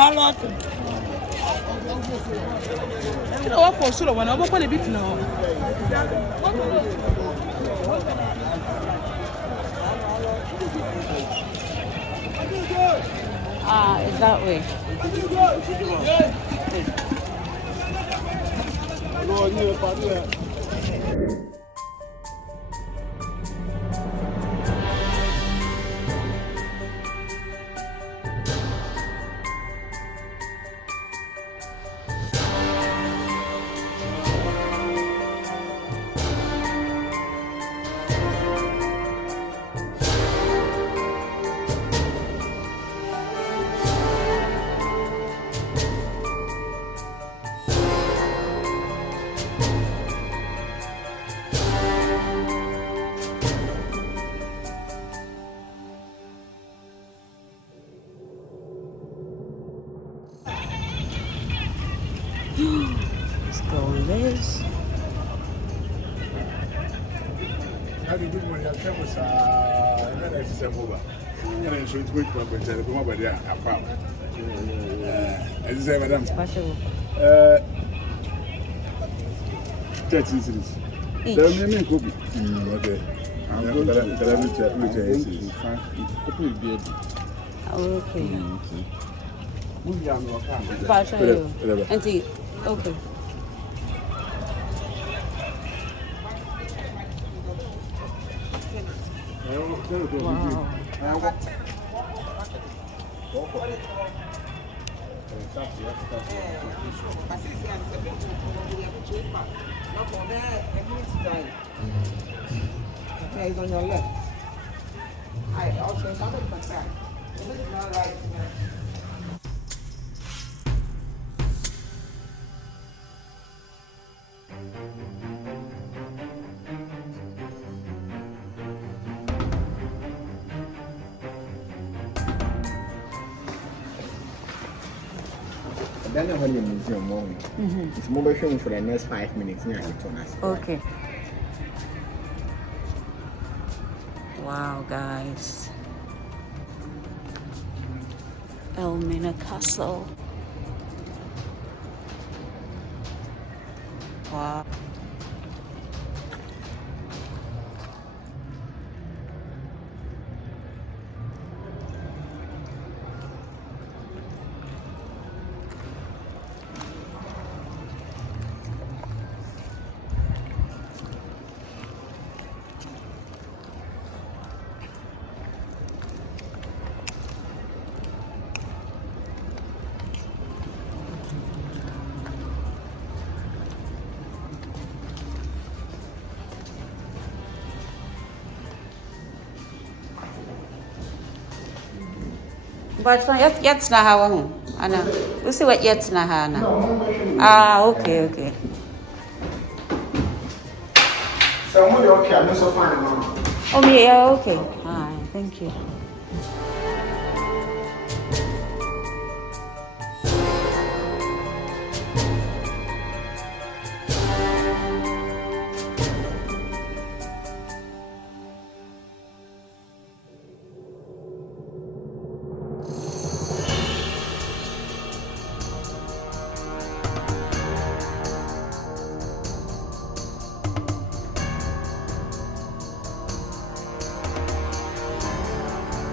You know what for sure when I'm going to be now. Ah, it's that way. Let's go, Liz. How do you do when your cameras are not accessible? You're not sure to wait for the mobile there. I found. As you say, madam. Special. 30 cities. There may be cookie. Okay. I'm going to Okay. Special. And see, okay. Wow. Okay, it's on your left. I also started my side. It is not right. Then when you meet your mom, it's mobile film for the next 5 minutes. Okay. Wow, guys. Elmina Castle. Wow. But yet na hawa Anna. We see what yet na hana. Ah, okay, okay. So I'm okay, I'm so fine, Mama. Oh, yeah, okay. Ah, thank you.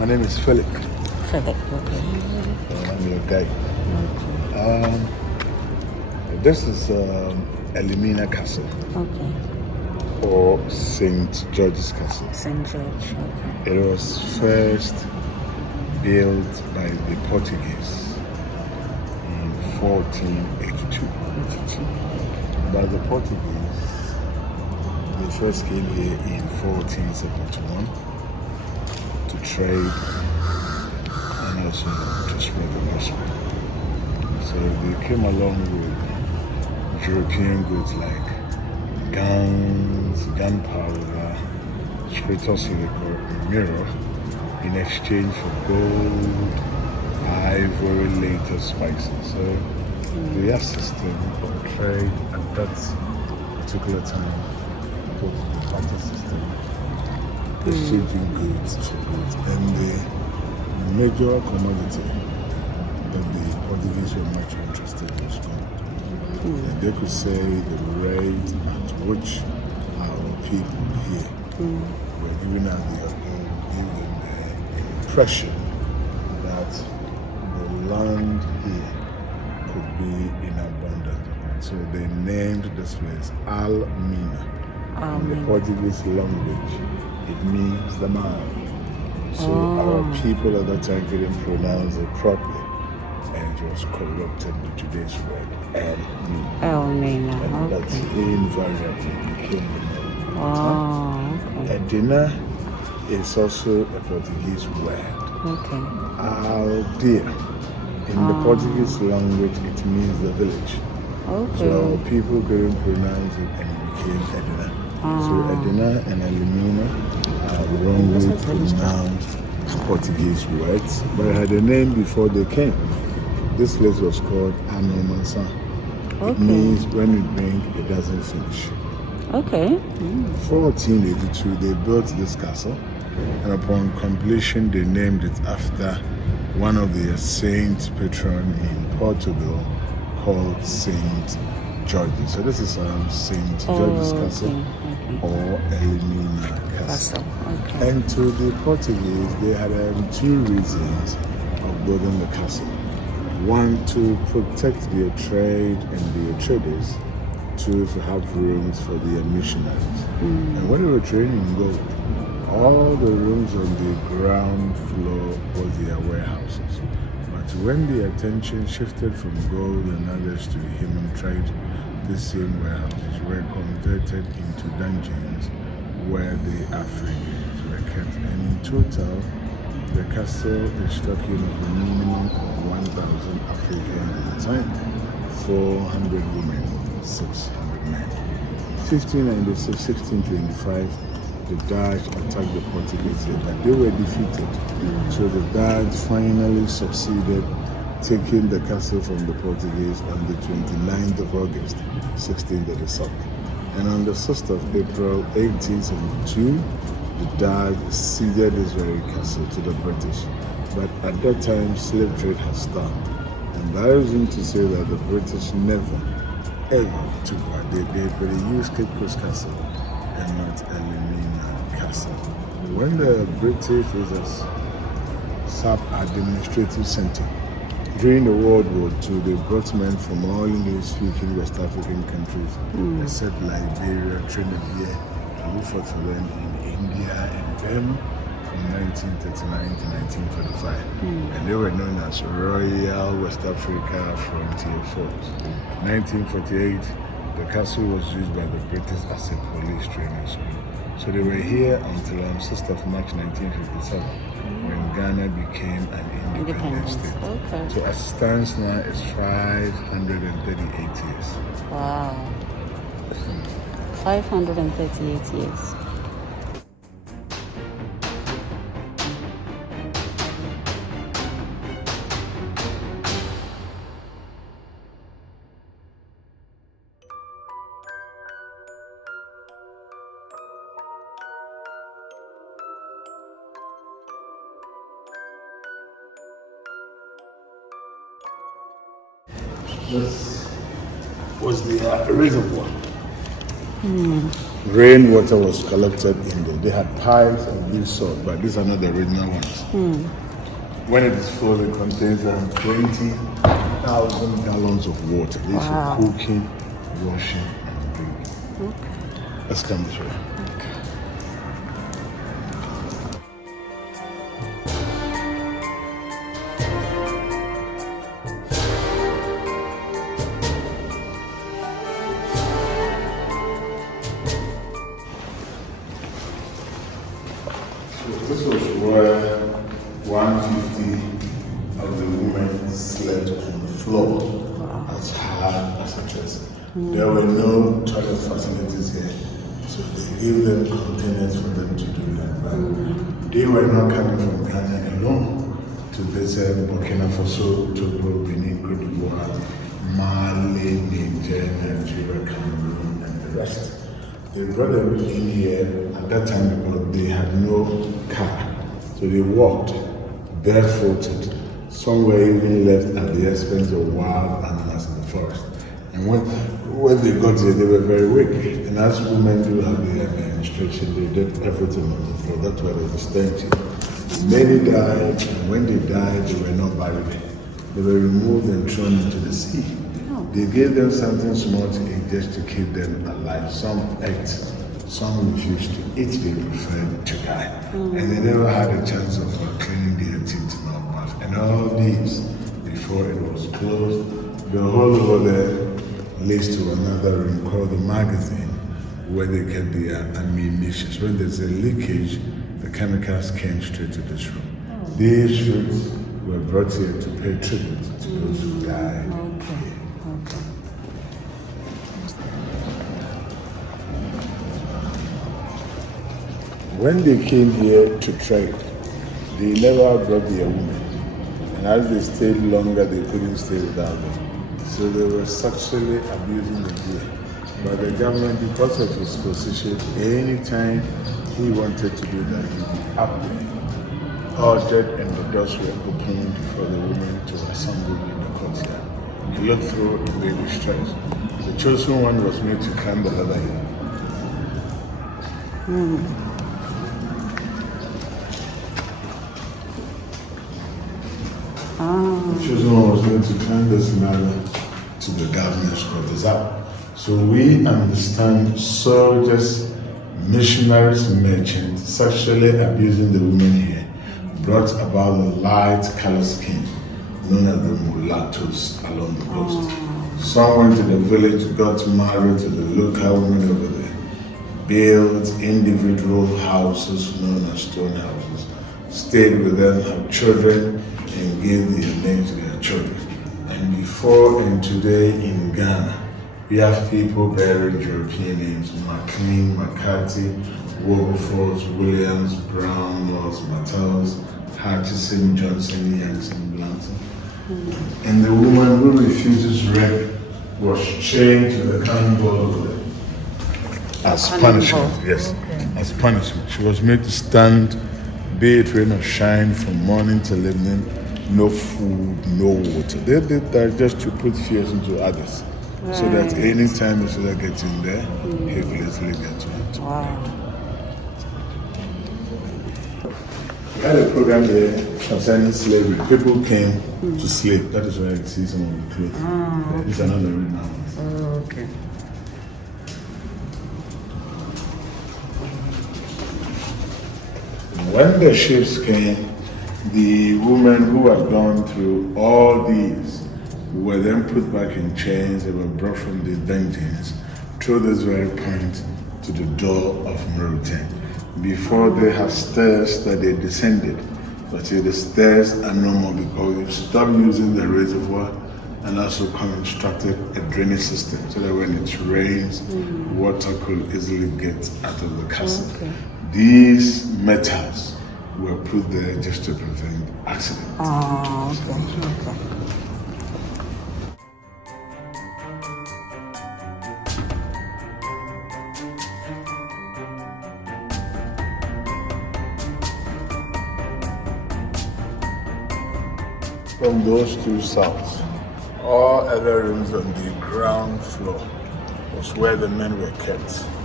My name is Philip. Philip, okay. I'm your guide. This is Elmina Castle. Okay. Or St. George's Castle. St. George, okay. It was first built by the Portuguese in 1482. By the Portuguese, they first came here in 1471 to trade and also to spread the gospel. So they came along with European goods like guns, gunpowder, spiritual silicon, mirror in exchange for gold, ivory, later spices. So their system of trade at that particular time was the barter system, exchanging goods for goods, and the major commodity that the Portuguese were much interested in was gold. And they could say the rate at which our people here were giving us the impression that the land here could be in abundance. So they named this place Elmina. In the Portuguese language, it means the man. So our people at that time couldn't pronounce it properly. And it was corrupted to today's word, Elmina, and okay. that invariably became the name. Okay. Edina is also a Portuguese word. Okay. Aldeia. In the Portuguese language, it means the village. Okay. So people couldn't pronounce it and it became Edina. So Edina and Elmina are wrongly pronounced Portuguese words, but it had a name before they came. This place was called Anomansa. It means when you drink, it doesn't finish. Okay. 1482, they built this castle, and upon completion, they named it after one of their saint patron in Portugal called Saint George's. So this is Saint George's Castle or Elmina Castle. Okay. And to the Portuguese, they had two reasons of building the castle. One, to protect their trade and their traders. Two, to have rooms for their missionaries. And when they were trading in gold, all the rooms on the ground floor was their warehouses. But when the attention shifted from gold and others to human trade, these same warehouses were converted into dungeons where the Africans were kept. And in total, the castle is talking of a minimum of 1,000 Africans at the time, 400 women, 600 men. 1596, 1625, the Dutch attacked the Portuguese here, but they were defeated. So the Dutch finally succeeded taking the castle from the Portuguese on the 29th of August, 1637. And on the 6th of April, 1872, the Dutch ceded this very castle to the British. But at that time, slave trade had stopped. And that is to say that the British never, ever took part. They used CapeCoast Castle and not Elmina Castle. When the British was a sub-administrative center, during the World War II, they brought men from all English-speaking West African countries, except Liberia, Trinidad, and we fought for them in India and them from 1939 to 1945. And they were known as Royal West Africa Frontier Force. 1948, the castle was used by the British as a police training school. So they were here until 6th of March 1957, when Ghana became an independent state. Okay. So as it stands now, it's 538 years. Wow. 538 years. This was the reservoir. Rainwater was collected in there. They had pipes and these sort, but these are not the original ones. When it is full, it contains 20,000 gallons of water. These are cooking, washing, and drinking. Okay. Let's come this way. This was where 150 of the women slept on the floor, as hard as it is. There were no toilet facilities here, so they gave them containers for them to do that. But they were not coming from Ghana alone to visit Burkina Faso, Togo, Benin, Cote d'Ivoire, Mali, Niger, Nigeria, Cameroon, and the rest. They brought them in here at that time because they had no car. So they walked barefooted. Some were even left at the expense of wild animals in the forest. And when they got here, they were very weak. And as women do have their menstruation, they did everything on the floor. That's why they were stench. Many died, and when they died, they were not buried. They were removed and thrown into the sea. They gave them something small to eat just to keep them alive. Some ate, some refused to eat, they preferred to die. And they never had a chance of cleaning their teeth or mouth. And all these, before it was closed, the whole over there leads to another room called the magazine, where they kept their ammunition. When there's a leakage, the chemicals came straight to this room. These rooms were brought here to pay tribute to those who died. When they came here to trade, they never brought their women. And as they stayed longer, they couldn't stay without them. So they were sexually abusing the gear. But the government, because of his position, anytime he wanted to do that, he'd be up there, ordered, and the doors were opened for the women to assemble in the courtyard. He looked through the baby stress. The chosen one was made to climb the ladder here. The chosen one was going to climb this ladder to the governor's quarters up. So we understand soldiers, missionaries, merchants sexually abusing the women here brought about the light colored skin known as the mulattoes along the coast. Some went to the village, got married to the local women over there, built individual houses known as stone houses, stayed with them, had children, and gave their name to their children. And before and today in Ghana, we have people bearing European names: McLean, McCarthy, Wilberforce, Williams, Brown, Laws, Mattels, Hutchison, Johnson, Yankson, Blanton. And the woman who refuses rape was chained to the cannonball over there. As punishment, yes, as punishment. She was made to stand, be it rain or shine, from morning till evening, no food, no water. They did that just to put fears into others. So that any time the soldier gets in there, he will easily get to it. Wow. We had a program there concerning slavery. People came to slave. That is why you see some of the clothes. These are not the original ones. Okay. When the ships came, the women who had gone through all these were then put back in chains. They were brought from the dungeons through this very point to the door of Mauritania. Before they had stairs that they descended, but here the stairs are no more because you stopped using the reservoir and also constructed a drainage system so that when it rains, water could easily get out of the castle. Okay. These metals were put there just to prevent accidents. Okay. From those two south, all other rooms on the ground floor was where the men were kept.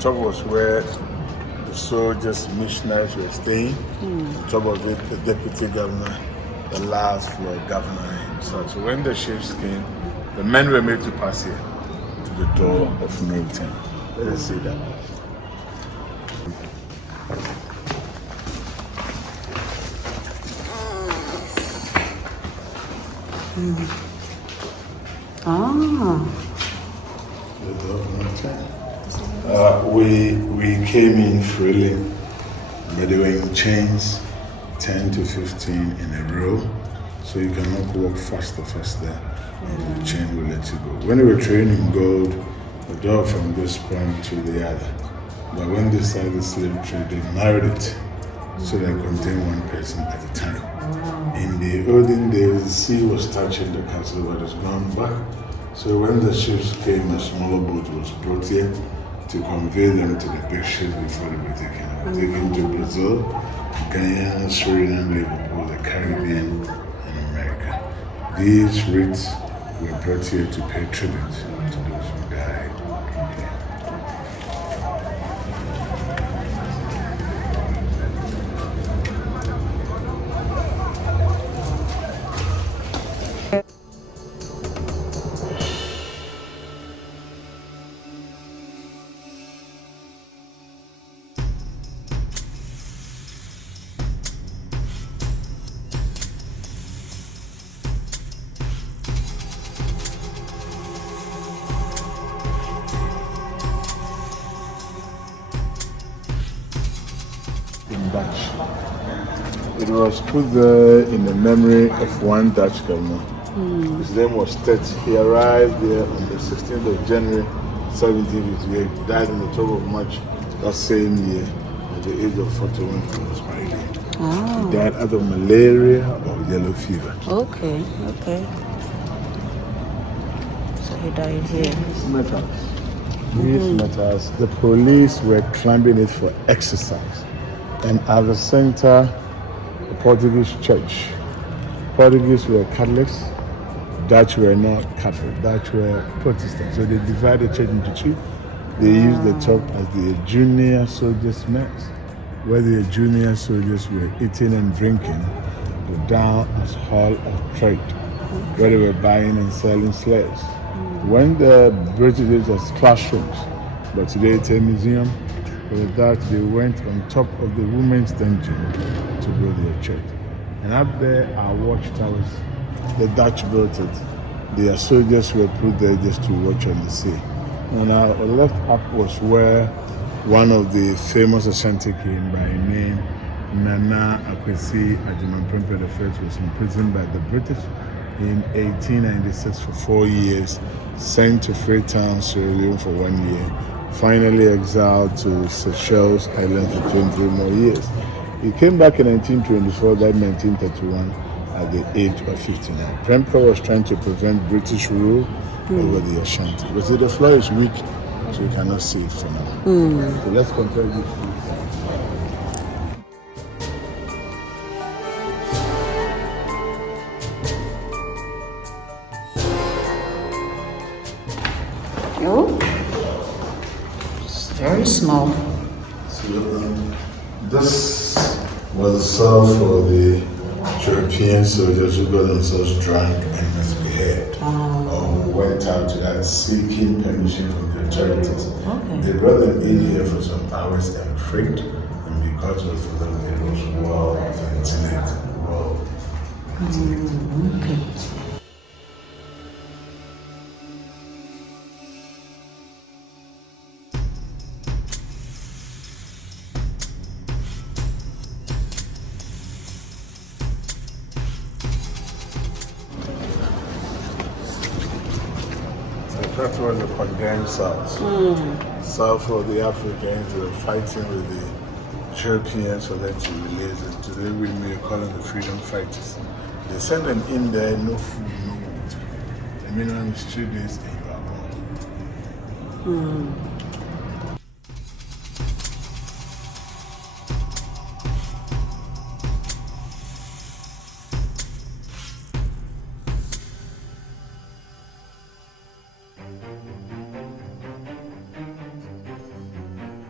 top was where the soldiers, missionaries were staying. On top of it, the deputy governor, the last floor governor himself. So when the ships came, the men were made to pass here to the door of no return. Let us see that. Ah. The door of no return. We came in freely, but they were in chains, 10 to 15 in a row, so you cannot walk faster, and the chain will let you go. When they were trading in gold, the door from this point to the other, but when they started the slave trade, they narrowed it so that it contained one person at a time. In the olden days, the sea was touching the castle, but it's gone back. So when the ships came, a smaller boat was brought here to convey them to the big ships before they were taken to Brazil, Guyana, Suriname, Liverpool, the Caribbean, and America. These wreaths were brought here to pay tribute to those who died. In Dutch. It was put there in the memory of one Dutch governor. His name was Ted. He arrived there on the 16th of January 1758, died on the 12th of March that same year at the age of 41 from his married. He died out of malaria or yellow fever. Okay. So he died here. These metals, the police were climbing it for exercise. And at the center, the Portuguese church. Portuguese were Catholics, Dutch were not Catholic, Dutch were Protestant. So they divided the church into two. They used the top as the junior soldiers' mess, where the junior soldiers were eating and drinking, the down as hall of trade, where they were buying and selling slaves. When the British used as classrooms, but today it's a museum, for that they went on top of the women's dungeon to build their church. And up there are watchtowers. The Dutch built it. Their soldiers were put there just to watch on the sea. And our left up was where one of the famous Ashanti king by name Nana Akwesi Agyemangprempeh I was imprisoned by the British in 1896 for 4 years, sent to Freetown, Sierra Leone for 1 year, finally exiled to Seychelles Island for 23 more years. He came back in 1924, died in 1931 at the age of 59. Prempeh was trying to prevent British rule over the Ashanti. But see, the floor is weak, so you cannot see it for now. So let's compare these two. Oh, it's very small. So, this was a cell for the European soldiers who got themselves drunk and misbehaved, or who went out to that seeking permission from the authorities. Okay. They brought them in here for some hours and freaked, and because of them, it was well ventilated. Okay. That was the condemned South. South for the Africans were fighting with the Europeans for them to release it. Today we may call them the freedom fighters. They sent them in there, no food, no water. The minimum is 2 days and you are gone.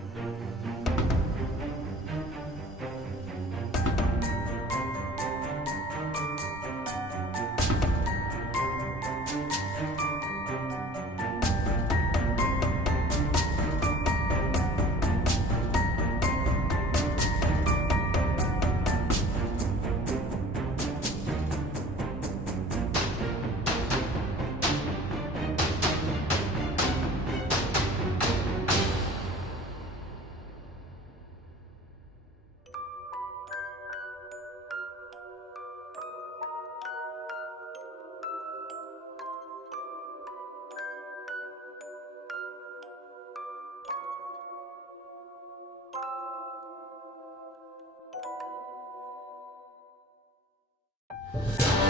Bye.